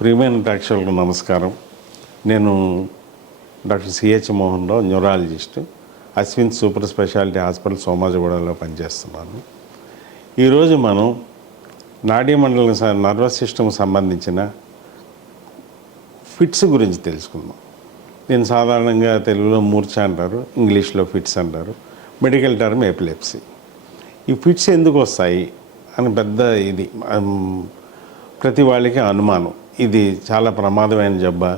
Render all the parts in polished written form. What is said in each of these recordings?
ప్రియమైన ప్రేక్షకులకు నమస్కారం. నేను doctor CH Mohan Rao, neurologist, Ashwin super speciality hospital సోమాజిగూడలో పనిచేస్తున్నాను. ఈరోజు మనం నాడీ మండలం నర్వస్ సిస్టమ్కి సంబంధించిన ఫిట్స్ గురించి తెలుసుకుందాం. దీన్ని సాధారణంగా తెలుగులో మూర్ఛ అంటారు, ఇంగ్లీష్లో ఫిట్స్ అంటారు, మెడికల్ టర్మ్ ఎపిలెప్సీ. ఈ ఫిట్స్ ఎందుకు వస్తాయి అని పెద్ద ఇది ప్రతి వాళ్ళకి అనుమానం. ఇది చాలా ప్రమాదమైన జబ్బా,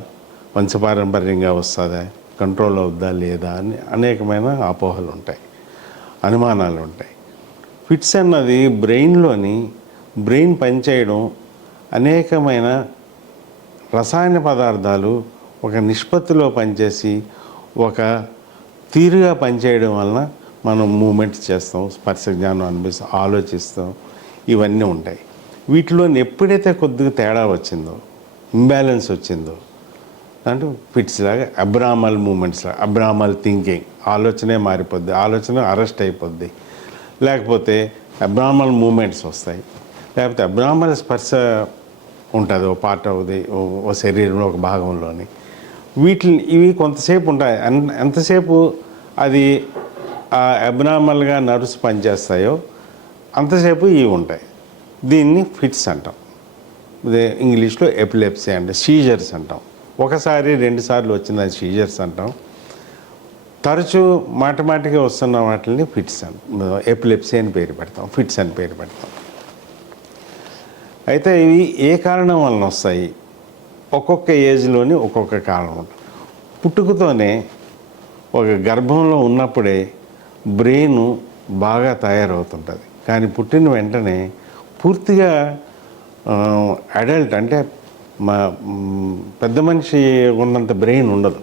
వంశపారంపర్యంగా వస్తుందా, కంట్రోల్ అవుద్దా లేదా అని అనేకమైన అపోహలు ఉంటాయి, అనుమానాలు ఉంటాయి. ఫిట్స్ అన్నది బ్రెయిన్ పనిచేయడం, అనేకమైన రసాయన పదార్థాలు ఒక నిష్పత్తిలో పనిచేసి ఒక తీరుగా పనిచేయడం వలన మనం మూమెంట్స్ చేస్తాం, స్పర్శ జ్ఞానం అనిపిస్తాం, ఆలోచిస్తాం, ఇవన్నీ ఉంటాయి. వీటిలో ఎప్పుడైతే కొద్దిగా తేడా వచ్చిందో, ఇంబ్యాలెన్స్ వచ్చిందో, అంటే ఫిట్స్ లాగా అబ్రామల్ మూమెంట్స్ లాగా, అబ్రామల్ థింకింగ్, ఆలోచనే మారిపోద్ది, ఆలోచన అరెస్ట్ అయిపోద్ది, లేకపోతే అబ్రామల్ మూమెంట్స్ వస్తాయి, లేకపోతే అబ్రామల్ స్పర్శ ఉంటుంది ఓ పార్ట్ అవుది ఓ శరీరంలో ఒక భాగంలోని. ఇవి కొంతసేపు ఉంటాయి. ఎంతసేపు అది అబ్నార్మల్గా నర్వ్స్ పనిచేస్తాయో అంతసేపు ఇవి ఉంటాయి. దీన్ని ఫిట్స్ అంటాం. ఇంగ్లీష్లో ఎపిలెప్సీ అంటే సీజర్స్ అంటాం. ఒకసారి రెండుసార్లు వచ్చిన సీజర్స్ అంటాం. తరచూ మాటిమాటిగా వస్తున్న వాటిని ఫిట్స్ అంటాం, ఎపిలెప్సీ అని పేరు పెడతాం, ఫిట్స్ అని పేరు పెడతాం. అయితే ఇవి ఏ కారణం వలన వస్తాయి? ఒక్కొక్క ఏజ్లోని ఒక్కొక్క కారణం ఉంటుంది. పుట్టుకతోనే ఒక గర్భంలో ఉన్నప్పుడే బ్రెయిన్ బాగా తయారవుతుంటుంది, కానీ పుట్టిన వెంటనే పూర్తిగా అడల్ట్ అంటే పెద్ద మనిషి ఉన్నంత బ్రెయిన్ ఉండదు.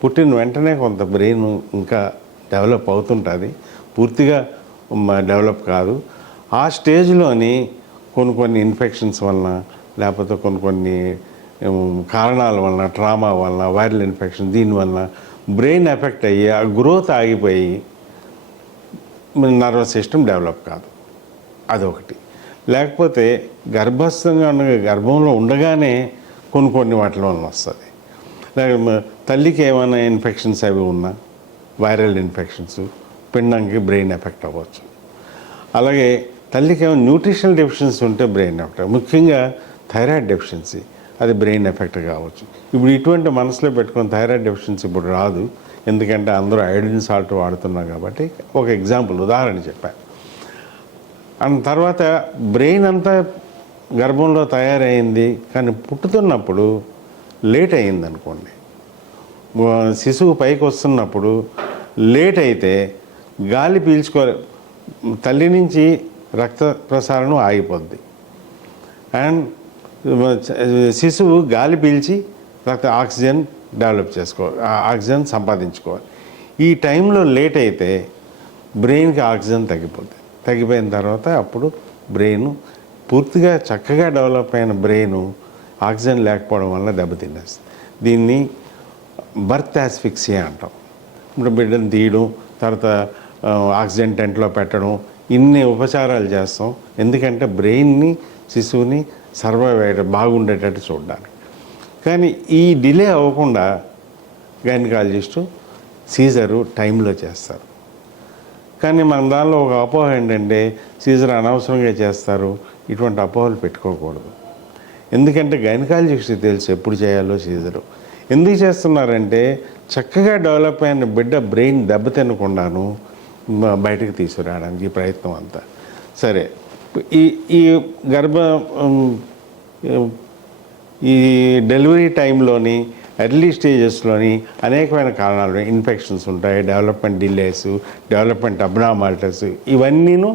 పుట్టిన వెంటనే కొంత బ్రెయిన్ ఇంకా డెవలప్ అవుతుంటుంది, పూర్తిగా డెవలప్ కాదు. ఆ స్టేజ్లోని కొన్ని ఇన్ఫెక్షన్స్ వలన, లేకపోతే కొన్ని కారణాల వలన, ట్రామా వలన, వైరల్ ఇన్ఫెక్షన్, దీనివలన బ్రెయిన్ ఎఫెక్ట్ అయ్యి ఆ గ్రోత్ ఆగిపోయి నర్వస్ సిస్టమ్ డెవలప్ కాదు. అదొకటి. లేకపోతే గర్భంలో ఉండగానే కొన్ని వాటి వలన వస్తుంది. తల్లికి ఏమైనా ఇన్ఫెక్షన్స్ అవి ఉన్నా, వైరల్ ఇన్ఫెక్షన్స్, పిండంకి బ్రెయిన్ ఎఫెక్ట్ అవ్వచ్చు. అలాగే తల్లికి ఏమైనా న్యూట్రిషనల్ డెఫిషియన్సీ ఉంటే బ్రెయిన్ ఎఫెక్ట్, ముఖ్యంగా థైరాయిడ్ డెఫిషియన్సీ, అది బ్రెయిన్ ఎఫెక్ట్ కావచ్చు. ఇప్పుడు ఇటువంటి మనసులో పెట్టుకుని థైరాయిడ్ డెఫిషియన్సీ ఇప్పుడు రాదు, ఎందుకంటే అందరూ ఐయోడిన్ సాల్ట్ వాడుతున్నాం కాబట్టి. ఒక ఎగ్జాంపుల్, ఉదాహరణ చెప్పాను. అండ్ తర్వాత బ్రెయిన్ అంతా గర్భంలో తయారైంది, కానీ పుట్టుతున్నప్పుడు లేట్ అయింది అనుకోండి. శిశువు పైకి వస్తున్నప్పుడు లేట్ అయితే గాలి తల్లి నుంచి రక్త ప్రసారం ఆగిపోద్ది, అండ్ శిశువు గాలి పీల్చి ఆక్సిజన్ ఆక్సిజన్ సంపాదించుకోవాలి. ఈ టైంలో లేట్ అయితే బ్రెయిన్కి ఆక్సిజన్ తగ్గిపోయిన తర్వాత అప్పుడు బ్రెయిన్ పూర్తిగా చక్కగా డెవలప్ అయిన బ్రెయిన్ ఆక్సిజన్ లేకపోవడం వల్ల దెబ్బతినేస్తుంది. దీన్ని బర్త్ యాస్ఫిక్సియా అంటాం. ఇప్పుడు బిడ్డను తీయడం, తర్వాత ఆక్సిజన్ టెంట్లో పెట్టడం, ఇన్ని ఉపచారాలు చేస్తాం. ఎందుకంటే బ్రెయిన్ని, శిశువుని సర్వైవ్ అయ్యేటట్టు, బాగుండేటట్టు చూడడానికి. కానీ ఈ డిలే అవ్వకుండా గైనకాలజిస్టు సీజరు టైంలో చేస్తారు. కానీ మన దానిలో ఒక అపోహ ఏంటంటే సీజర్ అనవసరంగా చేస్తారు. ఇటువంటి అపోహలు పెట్టుకోకూడదు. ఎందుకంటే గైనకాలజిస్ట్కి తెలుసు ఎప్పుడు చేయాలో సీజరు. ఎందుకు చేస్తున్నారంటే చక్కగా డెవలప్ అయిన బిడ్డ బ్రెయిన్ దెబ్బతినకుండాను బయటకు తీసుకురావడానికి ఈ ప్రయత్నం అంతా. సరే, ఈ ఈ డెలివరీ టైంలోని ఎర్లీ స్టేజెస్లోని అనేకమైన కారణాలు, ఇన్ఫెక్షన్స్ ఉంటాయి, డెవలప్మెంట్ డిలేస్, డెవలప్మెంట్ అబ్నార్మాలిటీస్, ఇవన్నీను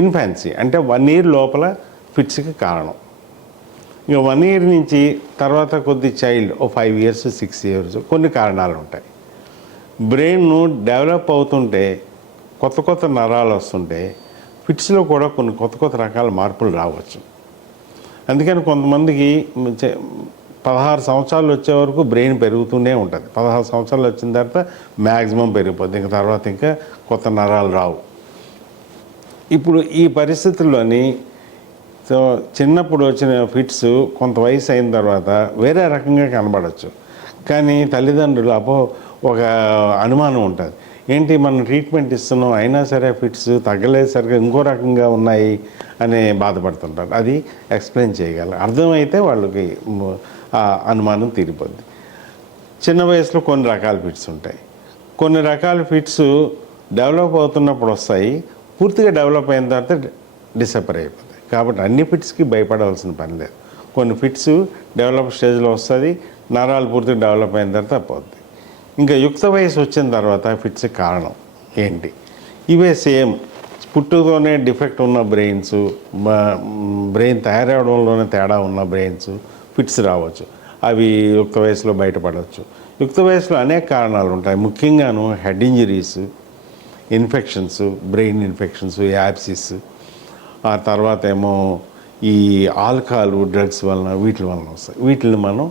ఇన్ఫాన్సీ అంటే 1 year లోపల ఫిట్స్కి కారణం. ఇక 1 year నుంచి తర్వాత కొద్ది చైల్డ్ 5 years 6 years కొన్ని కారణాలు ఉంటాయి. బ్రెయిన్ డెవలప్ అవుతుంటే కొత్త నరాలు వస్తుంటే ఫిట్స్లో కూడా కొన్ని కొత్త రకాల మార్పులు రావచ్చు. అందుకని కొంతమందికి 16 సంవత్సరాలు వచ్చే వరకు బ్రెయిన్ పెరుగుతూనే ఉంటుంది. 16 సంవత్సరాలు వచ్చిన తర్వాత మ్యాక్సిమం పెరిగిపోతుంది, ఇంకా తర్వాత ఇంకా కొత్త నరాలు రావు. ఇప్పుడు ఈ పరిస్థితుల్లోని సో చిన్నప్పుడు వచ్చిన ఫిట్స్ కొంత వయసు అయిన తర్వాత వేరే రకంగా కనబడవచ్చు, కానీ తల్లిదండ్రులు ఒక అనుమానం ఉంటుంది, ఏంటి మనం ట్రీట్మెంట్ ఇస్తున్నాం అయినా సరే ఫిట్స్ తగ్గలేదు, సరిగ్గా ఇంకో రకంగా ఉన్నాయి అని బాధపడుతుంటారు. అది ఎక్స్ప్లెయిన్ చేయగలరు, అర్థమైతే వాళ్ళకి ఆ అనుమానం తీరిపోద్ది. చిన్న వయసులో కొన్ని రకాల ఫిట్స్ ఉంటాయి, కొన్ని రకాల ఫిట్స్ డెవలప్ అవుతున్నప్పుడు వస్తాయి, పూర్తిగా డెవలప్ అయిన తర్వాత డిసప్పర్ అయిపోతాయి. కాబట్టి అన్ని ఫిట్స్కి భయపడవలసిన పని లేదు. కొన్ని ఫిట్స్ డెవలప్ స్టేజ్లో వస్తుంది, నరాలు పూర్తిగా డెవలప్ అయిన తర్వాత పోద్ది. ఇంకా యుక్త వయసు వచ్చిన తర్వాత ఫిట్స్కి కారణం ఏంటి? ఇవే సేమ్ పుట్టుతోనే డిఫెక్ట్ ఉన్న బ్రెయిన్స్, బ్రెయిన్ తయారవడంలోనే తేడా ఉన్న బ్రెయిన్స్ ఫిట్స్ రావచ్చు. అవి యుక్త వయసులో బయటపడవచ్చు. యుక్త వయసులో అనేక కారణాలు ఉంటాయి, ముఖ్యంగాను head injuries, infections, brain infections, యాప్సిస్, ఆ తర్వాత ఏమో ఈ ఆల్కహాల్ డ్రగ్స్ వలన వీటి వలన వస్తాయి. వీటిని మనం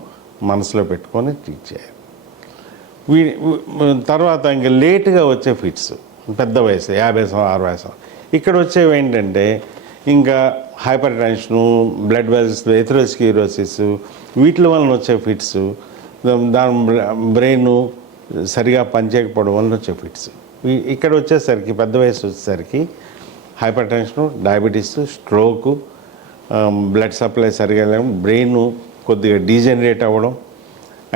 మనసులో పెట్టుకొని ట్రీట్ చేయాలి. తర్వాత ఇంకా లేటుగా వచ్చే ఫిట్స్ పెద్ద వయసు 50 60 ఇక్కడ వచ్చేవి ఏంటంటే ఇంకా hyper tension, blood vessels, atherosclerosis, వీటి వలన వచ్చే ఫిట్స్, దాని బ్రెయిన్ సరిగా పనిచేయకపోవడం వలన వచ్చే ఫిట్స్. ఇక్కడ వచ్చేసరికి పెద్ద వయసు వచ్చేసరికి hyper tension, diabetes, stroke, blood supply సరిగా లేకపోవడం, బ్రెయిన్ కొద్దిగా డీజనరేట్ అవ్వడం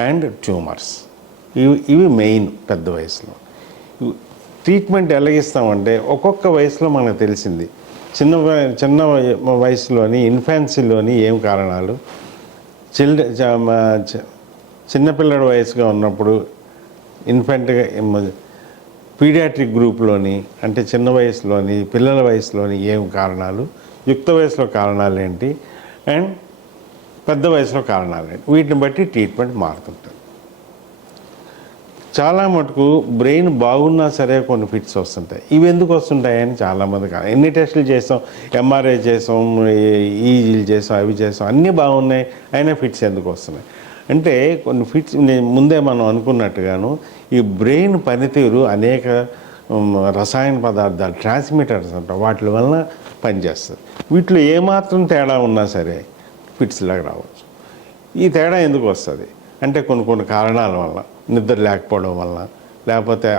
అండ్ ట్యూమర్స్. ఇవి మెయిన్ పెద్ద వయసులో. ట్రీట్మెంట్ ఎలాగిస్తామంటే ఒక్కొక్క వయసులో మనకు తెలిసింది. చిన్న వయసులోని ఇన్ఫాన్సీలోని ఏం కారణాలు, చిన్నపిల్లడి వయసుగా ఉన్నప్పుడు ఇన్ఫెంట్గా పీడియాట్రిక్ గ్రూప్లోని అంటే చిన్న వయసులోని పిల్లల వయసులోని ఏం కారణాలు, యుక్త వయసులో కారణాలు ఏంటి, అండ్ పెద్ద వయసులో కారణాలు ఏంటి, వీటిని బట్టి ట్రీట్మెంట్ మారుతుంటుంది. చాలా మటుకు బ్రెయిన్ బాగున్నా సరే కొన్ని ఫిట్స్ వస్తుంటాయి. ఇవి ఎందుకు వస్తుంటాయని చాలామంది ఎన్ని టెస్టులు చేసాం, ఎంఆర్ఐ చేసాం, ఈజీలు చేసాం, అవి చేసాం, అన్నీ బాగున్నాయి, అయినా ఫిట్స్ ఎందుకు వస్తున్నాయి అంటే కొన్ని ఫిట్స్ ముందే మనం అనుకున్నట్టుగాను ఈ బ్రెయిన్ పనితీరు అనేక రసాయన పదార్థాలు ట్రాన్స్మిటర్స్ అంటారు, వాటి వలన పనిచేస్తుంది. వీటిలో ఏమాత్రం తేడా ఉన్నా సరే ఫిట్స్ లాగా రావచ్చు. ఈ తేడా ఎందుకు వస్తుంది అంటే కొన్ని కారణాల వల్ల, నిద్ర లేకపోవడం వల్ల, లేకపోతే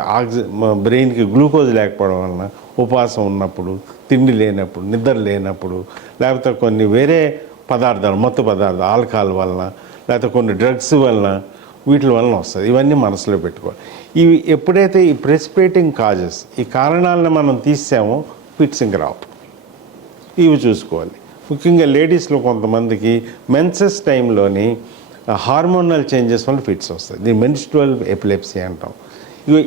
బ్రెయిన్కి గ్లూకోజ్ లేకపోవడం వలన, ఉపవాసం ఉన్నప్పుడు, తిండి లేనప్పుడు, నిద్ర లేనప్పుడు, లేకపోతే కొన్ని వేరే పదార్థాలు, మత్తు పదార్థాలు, ఆల్కహాల్ వలన, లేకపోతే కొన్ని డ్రగ్స్ వలన, వీటి వలన వస్తుంది. ఇవన్నీ మనసులో పెట్టుకోవాలి. ఇవి ఎప్పుడైతే ఈ ప్రెసిపిటేటింగ్ కాజెస్, ఈ కారణాలను మనం తీసామో ఫిట్స్ ఇంక రావు. ఇవి చూసుకోవాలి. ముఖ్యంగా లేడీస్లో కొంతమందికి మెన్సెస్ టైంలోని హార్మోనల్ చేంజెస్ వల్ల ఫిట్స్ వస్తాయి. దీన్ని మెన్స్ట్రువల్ ఎపిలెప్సీ అంటాం.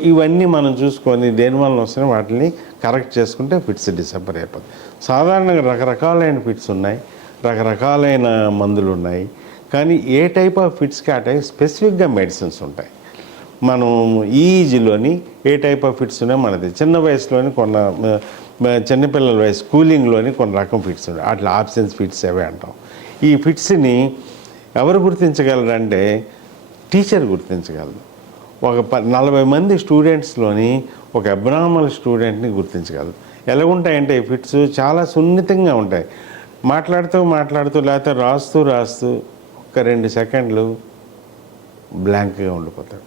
ఇవన్నీ మనం చూసుకొని దేనివల్ల వస్తున్నాయి వాటిని కరెక్ట్ చేసుకుంటే ఫిట్స్ డిసప్పర్ అయిపోతుంది. సాధారణంగా రకరకాలైన ఫిట్స్ ఉన్నాయి, రకరకాలైన మందులు ఉన్నాయి, కానీ ఏ టైప్ ఆఫ్ ఫిట్స్కి ఆ టైప్ స్పెసిఫిక్గా మెడిసిన్స్ ఉంటాయి. మనం ఈజీలోని ఏ టైప్ ఆఫ్ ఫిట్స్ ఉన్నాయో మనది చిన్న వయసులోని చిన్నపిల్లల వయసు స్కూలింగ్లోని కొన్ని రకం ఫిట్స్ ఉన్నాయి, అట్లా ఆబ్సెన్స్ ఫిట్స్ అవే అంటాం. ఈ ఫిట్స్ని ఎవరు గుర్తించగలరంటే టీచర్ గుర్తించగలరు. ఒక 40 మంది స్టూడెంట్స్లోని ఒక అబ్నార్మల్ స్టూడెంట్ని గుర్తించగలరు. ఎలా ఉంటాయంటే ఈ ఫిట్స్ చాలా సున్నితంగా ఉంటాయి. మాట్లాడుతూ లేకపోతే రాస్తూ ఒక 2 సెకండ్లు బ్లాంక్గా ఉండిపోతాడు.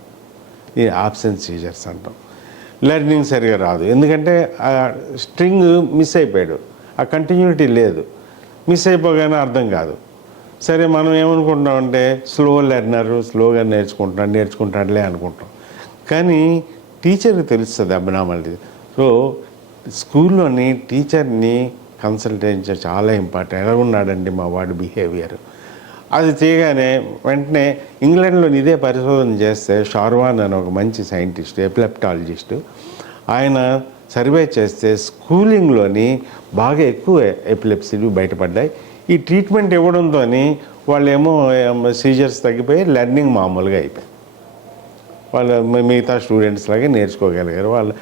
ఈ ఆబ్సెన్స్ సీజర్స్ అంటాం. లెర్నింగ్ సరిగా రాదు, ఎందుకంటే ఆ స్ట్రింగ్ మిస్ అయిపోయాడు, ఆ కంటిన్యూటీ లేదు, మిస్ అయిపోగానే అర్థం కాదు. సరే మనం ఏమనుకుంటామంటే స్లో లెర్నరు, స్లోగా నేర్చుకుంటాడులే అనుకుంటాం. కానీ టీచర్కి తెలుస్తుంది అబ్నార్మాలిటీ. సో స్కూల్లోని టీచర్ని కన్సల్టేట్ చాలా ఇంపార్టెంట్. ఎలా ఉన్నాడండి మా వాడి బిహేవియర్, అది చేయగానే వెంటనే ఇంగ్లాండ్లో ఇదే పరిశోధన చేస్తే షార్వాన్ అని ఒక మంచి సైంటిస్ట్, ఎపిలెప్టాలజిస్ట్, ఆయన సర్వే చేస్తే స్కూలింగ్లోని బాగా ఎక్కువ ఎపిలెప్సీలు బయటపడ్డాయి. ఈ ట్రీట్మెంట్ ఇవ్వడంతో వాళ్ళేమో సీజర్స్ తగ్గిపోయి లెర్నింగ్ మామూలుగా అయిపోయింది. వాళ్ళు మిగతా స్టూడెంట్స్ లాగే నేర్చుకోగలిగారు, వాళ్ళు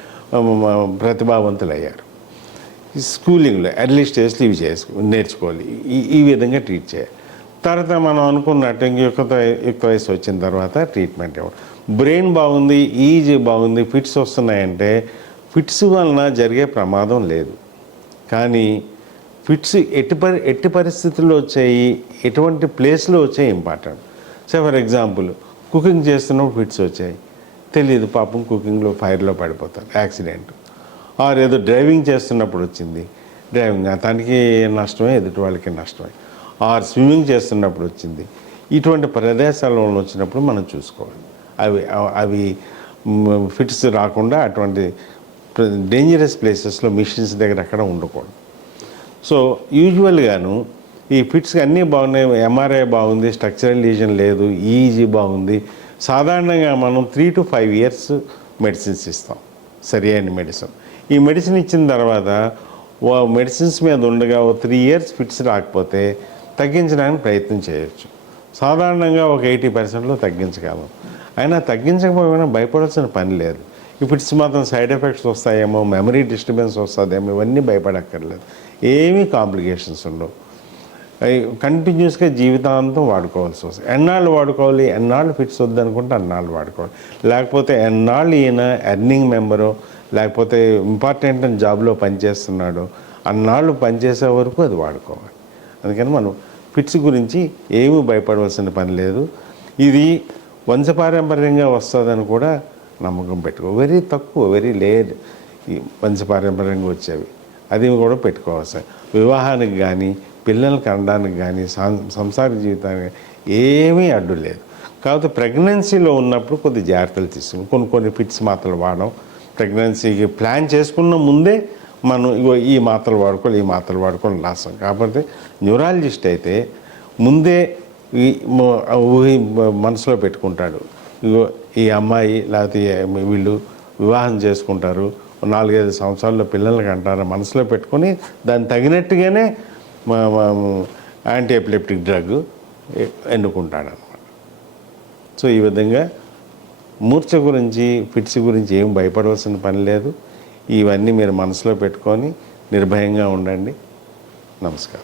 ప్రతిభావంతులు అయ్యారు. స్కూలింగ్లో ఎర్లీ స్టేజ్లో ఇవి నేర్చుకోవాలి, ఈ విధంగా ట్రీట్ చేయాలి. తర్వాత మనం అనుకున్నట్టు యుక్త వయసు వచ్చిన తర్వాత ట్రీట్మెంట్ ఇవ్వడం. బ్రెయిన్ బాగుంది, ఈజీ బాగుంది, ఫిట్స్ వస్తున్నాయంటే ఫిట్స్ వలన జరిగే ప్రమాదం లేదు. కానీ ఫిట్స్ ఎట్టి పరిస్థితుల్లో వచ్చాయి, ఎటువంటి ప్లేస్లో వచ్చాయి important. So for example cooking చేస్తున్నప్పుడు ఫిట్స్ వచ్చాయి, తెలియదు పాపం, కుకింగ్లో ఫైర్లో పడిపోతారు, యాక్సిడెంట్. ఆర్ ఏదో డ్రైవింగ్ చేస్తున్నప్పుడు వచ్చింది, డ్రైవింగ్ అతనికి నష్టమే, ఎదుటి వాళ్ళకి నష్టమే. ఆర్ స్విమ్మింగ్ చేస్తున్నప్పుడు వచ్చింది. ఇటువంటి ప్రదేశాల్లో వచ్చినప్పుడు మనం చూసుకోవాలి. అవి ఫిట్స్ రాకుండా అటువంటి డేంజరస్ ప్లేసెస్లో మిషన్స్ దగ్గర అక్కడ ఉండకూడదు. సో యూజువల్గాను ఈ ఫిట్స్కి అన్నీ బాగున్నాయి, ఎంఆర్ఐ బాగుంది, స్ట్రక్చరల్ లీజన్ లేదు, ఈజీ బాగుంది. సాధారణంగా మనం 3 to 5 years మెడిసిన్స్ ఇస్తాం, సరి అయిన మెడిసిన్. ఈ మెడిసిన్ ఇచ్చిన తర్వాత మెడిసిన్స్ మీద ఉండగా 3 years ఫిట్స్ రాకపోతే తగ్గించడానికి ప్రయత్నం చేయొచ్చు. సాధారణంగా ఒక 80%లో తగ్గించగలం. అయినా తగ్గించకపోయినా భయపడాల్సిన పని లేదు. ఈ ఫిట్స్ మాత్రం సైడ్ ఎఫెక్ట్స్ వస్తాయేమో, మెమరీ డిస్టర్బెన్స్ వస్తుందేమో, ఇవన్నీ భయపడక్కర్లేదు. ఏమీ కాంప్లికేషన్స్ ఉండవు. కంటిన్యూస్గా జీవితాంతం వాడుకోవాల్సి వస్తుంది. ఎన్నాళ్ళు వాడుకోవాలి, ఎన్నాళ్ళు ఫిట్స్ వద్దనుకుంటే అన్నాళ్ళు వాడుకోవాలి. లేకపోతే ఎన్నాళ్ళు ఈయన ఎర్నింగ్ మెంబరో లేకపోతే ఇంపార్టెంట్ అని జాబ్లో పనిచేస్తున్నాడు అన్నాళ్ళు పనిచేసే వరకు అది వాడుకోవాలి. అందుకని మనం ఫిట్స్ గురించి ఏమీ భయపడవలసిన పని లేదు. ఇది వంశపారంపర్యంగా వస్తుందని కూడా నమ్మకం పెట్టుకో. వెరీ తక్కువ, వెరీ లేట్ ఈ వంశపారంపర్యంగా వచ్చేవి, అది కూడా పెట్టుకోవాల్సి. వివాహానికి కానీ పిల్లల్ని కనడానికి కానీ సంసార జీవితానికి ఏమీ అడ్డు లేదు. కాకపోతే ప్రెగ్నెన్సీలో ఉన్నప్పుడు కొద్ది జాగ్రత్తలు తీసుకుని కొన్ని ఫిట్స్ మాత్రలు వాడడం. ప్రెగ్నెన్సీకి ప్లాన్ చేసుకున్న ముందే మనం ఇగో ఈ మాత్రలు వాడుకోవాలి రాస్తాం. కాకపోతే న్యూరాలజిస్ట్ అయితే ముందే ఈ మనసులో పెట్టుకుంటాడు, ఇగో ఈ అమ్మాయి లేకపోతే వీళ్ళు వివాహం చేసుకుంటారు, 4-5 సంవత్సరాల్లో పిల్లలకి అంటారు, మనసులో పెట్టుకొని దాన్ని తగినట్టుగానే యాంటీ ఎపిలెప్టిక్ డ్రగ్ ఎన్నుకుంటాడు అనమాట. సో ఈ విధంగా మూర్ఛ గురించి ఫిట్స్ గురించి ఏం భయపడవలసిన పని లేదు. ఇవన్నీ మీరు మనసులో పెట్టుకొని నిర్భయంగా ఉండండి. నమస్కారం.